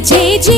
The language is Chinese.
奇迹。